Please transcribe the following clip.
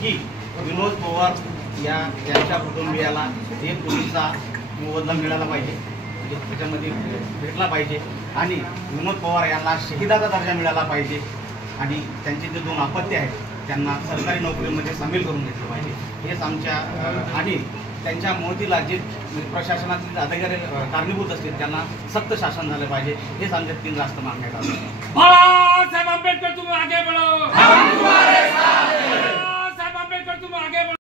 की विनोद पवार यांच्या कुटुंबियाला 1 कोटीचा मोबदला मिळाला पाहिजे, म्हणजे त्याच्यामध्ये भेटला पाहिजे आणि विनोद पवार यांना शहीदाचा दर्जा मिळाला पाहिजे आणि त्यांचे जे 2 अपत्य आहेत त्यांना सरकारी नोकरीमध्ये सामील करून घेतलं पाहिजे। हेच आमच्या आणि त्यांच्या मौतीला जे प्रशासनातील अधिकारी कारणीभूत असतील त्यांना सक्त शासन झालं पाहिजे, हेच आमच्या 3 रास्त मागण्या आहेत।